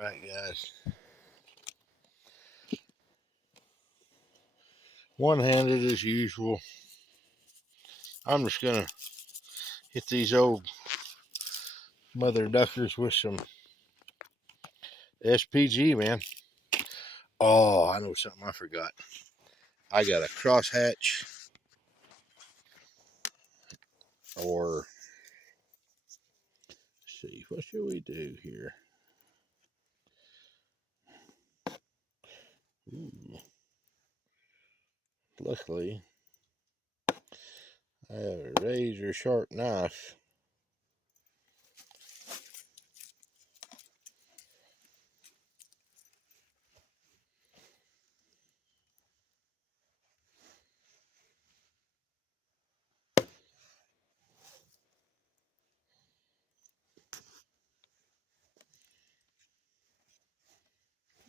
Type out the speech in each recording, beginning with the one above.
Alright guys, one-handed as usual. I'm just gonna hit these old mother duckers with some SPG, man. Oh, I know something I forgot. I got a crosshatch, or let's see, what should we do here? Ooh. Luckily, I have a razor sharp knife.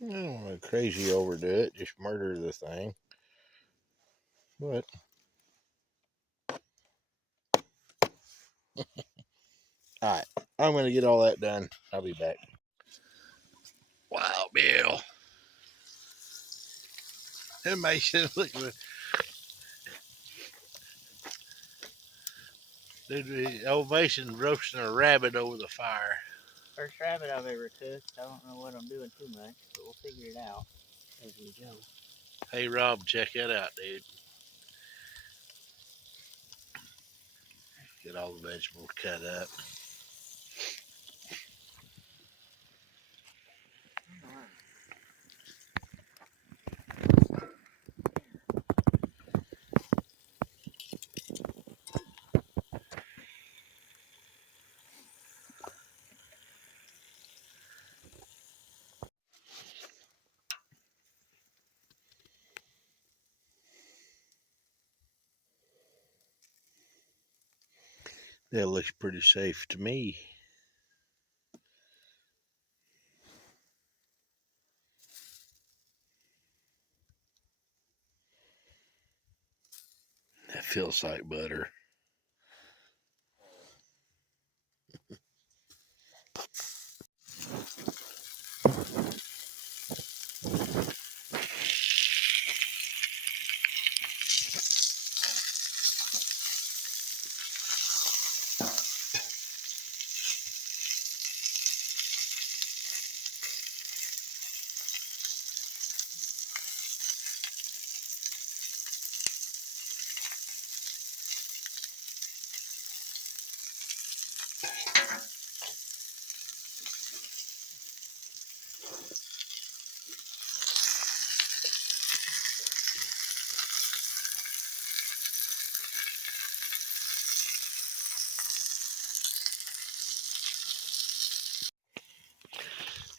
I don't want to crazy overdo it, just murder the thing. But alright, I'm gonna get all that done. I'll be back. Wow, Bill. That Mason, look, dude, old Mason roasting a rabbit over the fire. First rabbit I've ever cooked. I don't know what I'm doing too much, but we'll figure it out as we go. Hey Rob, check that out, dude. Get all the vegetables cut up. That looks pretty safe to me. That feels like butter.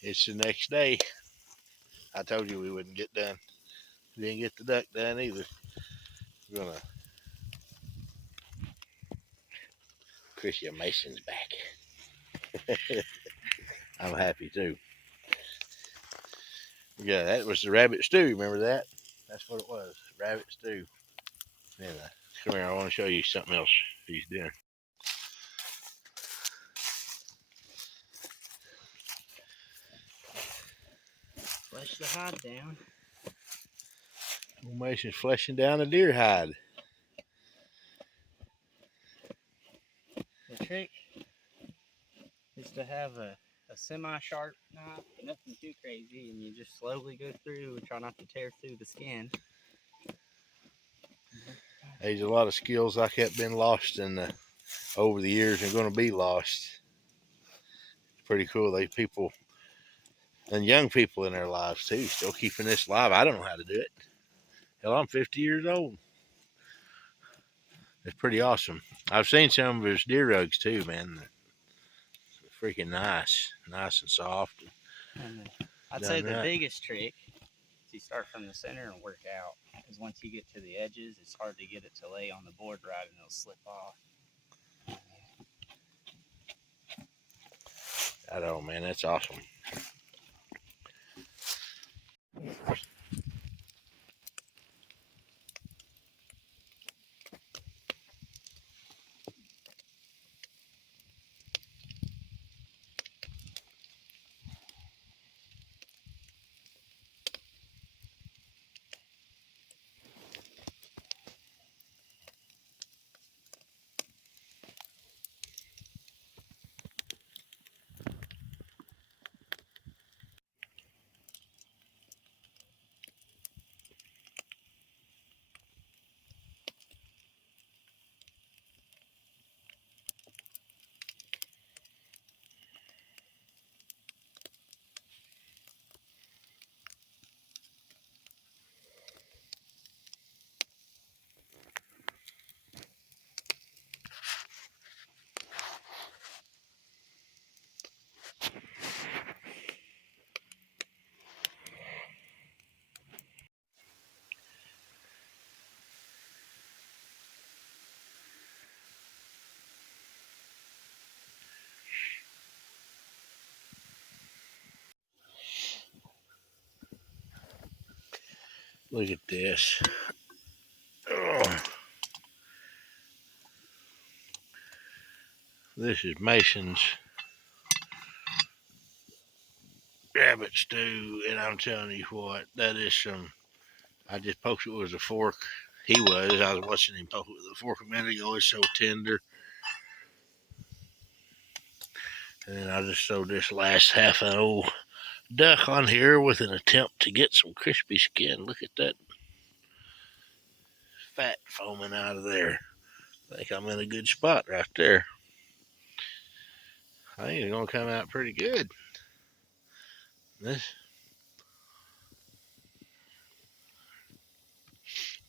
It's the next day. I told you we wouldn't get done. We didn't get the duck done either. We're gonna. Christian Mason's back. I'm happy too. Yeah, that was the rabbit stew. Remember that? That's what it was. Rabbit stew. Yeah. Come here. I want to show you something else he's doing. Flesh the hide down. Old Mason's fleshing down a deer hide. The trick is to have a semi-sharp knife, nothing too crazy, and you just slowly go through and try not to tear through the skin. There's a lot of skills I kept been lost in over the years and going to be lost. It's pretty cool. They people and young people in their lives too, still keeping this alive. I don't know how to do it. Hell, I'm 50 years old. It's pretty awesome. I've seen some of his deer rugs too, man. They're freaking nice and soft. And I'd say the biggest trick is you start from the center and work out. Because once you get to the edges, it's hard to get it to lay on the board right, and it'll slip off. I don't know, man. That's awesome. Look at this. Oh, this is Mason's rabbit stew, and I'm telling you what, that is some. I just poked it with a fork. I was watching him poke it with a fork a minute ago. It's so tender. And then I just throw this last half of an old duck on here with an attempt to get some crispy skin. Look at that fat foaming out of there. I think I'm in a good spot right there. I think it's going to come out pretty good. This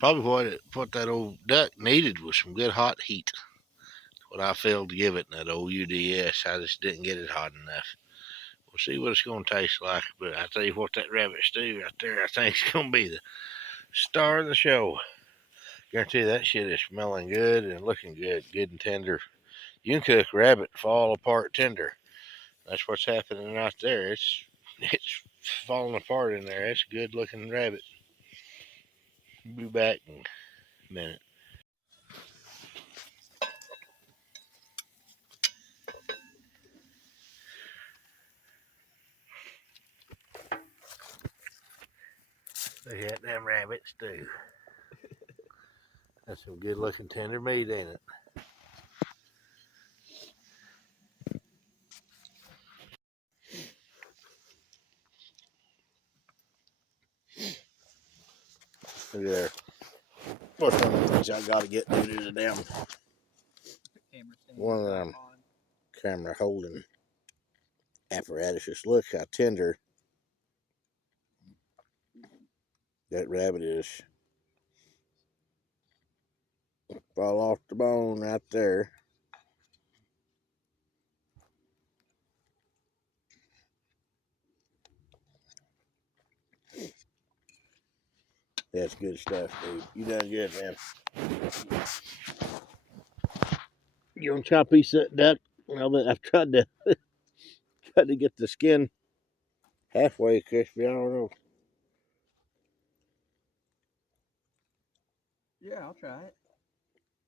probably what that old duck needed was some good hot heat. What I failed to give it in that old UDS, I just didn't get it hot enough. We'll see what it's going to taste like. But I tell you what, that rabbit stew right there, I think it's going to be the star of the show. Guarantee you that shit is smelling good and looking good, good and tender. You can cook rabbit fall apart tender. That's what's happening right there. It's falling apart in there. It's a good looking rabbit. Be back in a minute. Look at them rabbits too. That's some good looking tender meat, ain't it? Look there. What's one of the things I gotta get due to the damn one of them camera holding apparatuses. Look how tender that rabbit is. Fall off the bone right there. That's good stuff, dude. You done good, man. You gonna chop a piece of that duck? Well, I've tried to get the skin halfway crispy. I don't know. Yeah, I'll try it.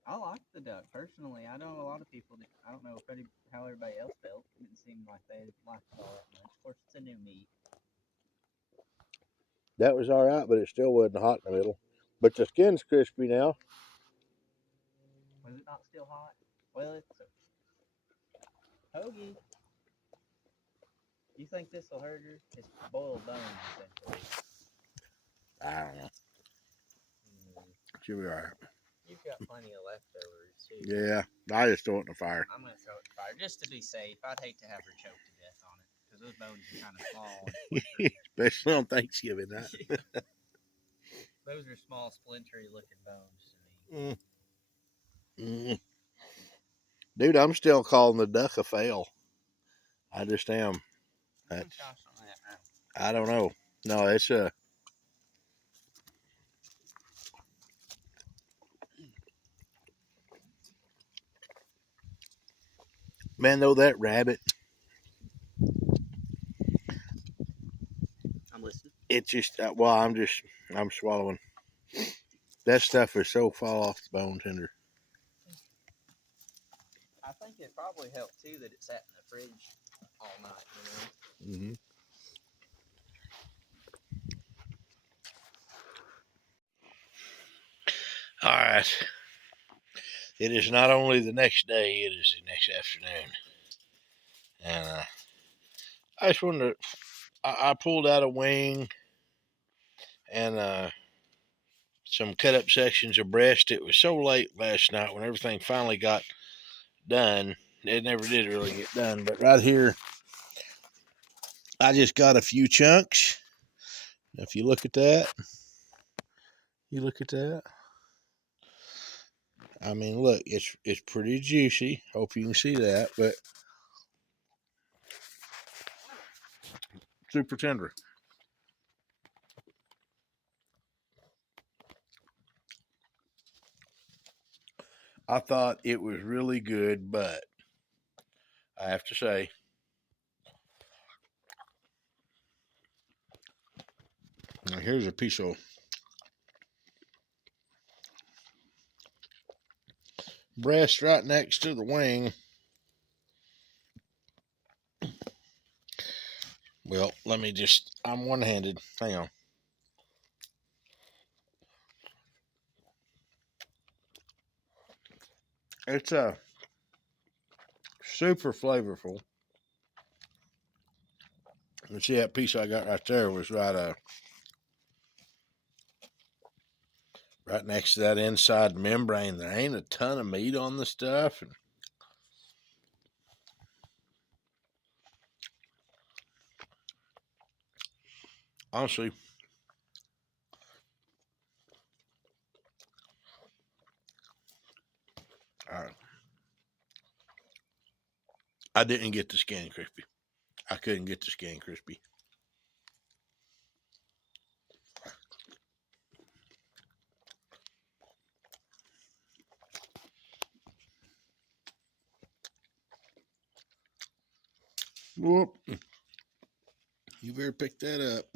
I like the duck personally. I know a lot of people. I don't know how everybody else felt. It didn't seem like they liked it all that much. Of course, it's a new meat. That was all right, but it still wasn't hot in the middle. But the skin's crispy now. Was it not still hot? Well, it's a hoagie. You think this will hurt her? It's boiled bones, essentially. I don't know. Should be all right. You've got plenty of leftovers, too. Yeah, I just throw it in the fire. I'm going to throw it in the fire just to be safe. I'd hate to have her choke to death on it because those bones are kind of small. Especially on Thanksgiving night. Those are small, splintery looking bones to me. Dude, I'm still calling the duck a fail. I just am. I don't know. No, it's a. Man, though, that rabbit. I'm listening. It just, I'm swallowing. That stuff is so fall off the bone tender. I think it probably helped too that it sat in the fridge all night, you know? All right. It is not only the next day, it is the next afternoon. And I just wanted to, I pulled out a wing and some cut up sections of breast. It was so late last night when everything finally got done. It never did really get done, but right here, I just got a few chunks. If you look at that, I mean, look, it's pretty juicy. Hope you can see that, but super tender. I thought it was really good, but I have to say, now here's a piece of breast right next to the wing. Well, let me just, I'm one-handed. Hang on. It's super flavorful. You see that piece I got right there was right next to that inside membrane. There ain't a ton of meat on the stuff. And honestly, I didn't get the skin crispy. I couldn't get the skin crispy. Whoop. You better pick that up.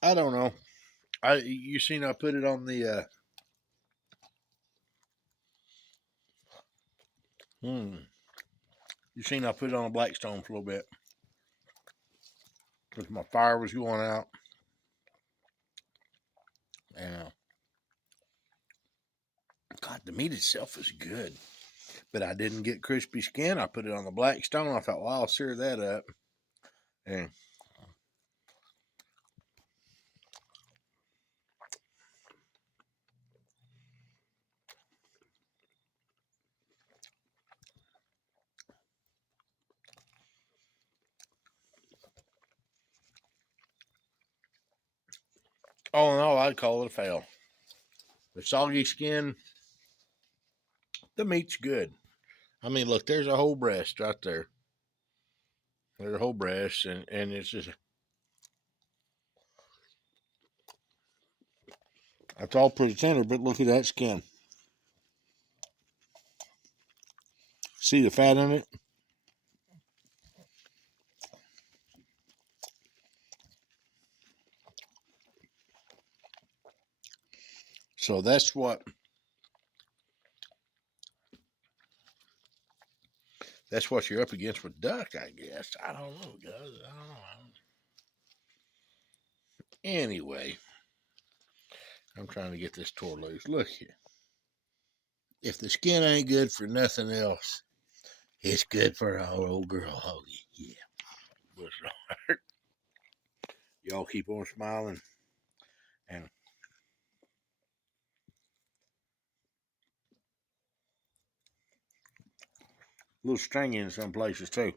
I don't know. You seen I put it on the you seen I put it on a Blackstone for a little bit. Because my fire was going out. And God, the meat itself is good. But I didn't get crispy skin. I put it on the Blackstone. I thought, well, I'll sear that up. And all in all, I'd call it a fail. The soggy skin, the meat's good. I mean, look, there's a whole breast right there. There's a whole breast, and it's just, it's all pretty tender, but look at that skin. See the fat in it? So that's what you're up against with duck, I guess. I don't know, guys. I don't know. Anyway, I'm trying to get this tore loose. Look here. If the skin ain't good for nothing else, it's good for our old girl hoagie. Yeah. Y'all keep on smiling. And a little stringy in some places, too.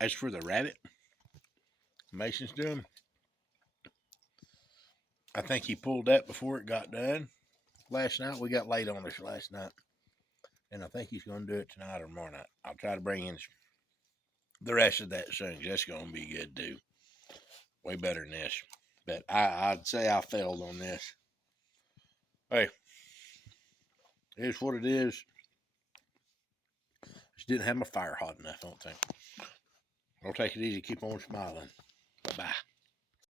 As for the rabbit, Mason's doing, I think he pulled that before it got done. Last night, we got late on this last night. And I think he's going to do it tonight or tomorrow night. I'll try to bring in the rest of that soon. That's going to be good, too. Way better than this. But I'd say I failed on this. Hey, it is what it is. Just didn't have my fire hot enough, I don't think. I'll take it easy. Keep on smiling. Bye-bye.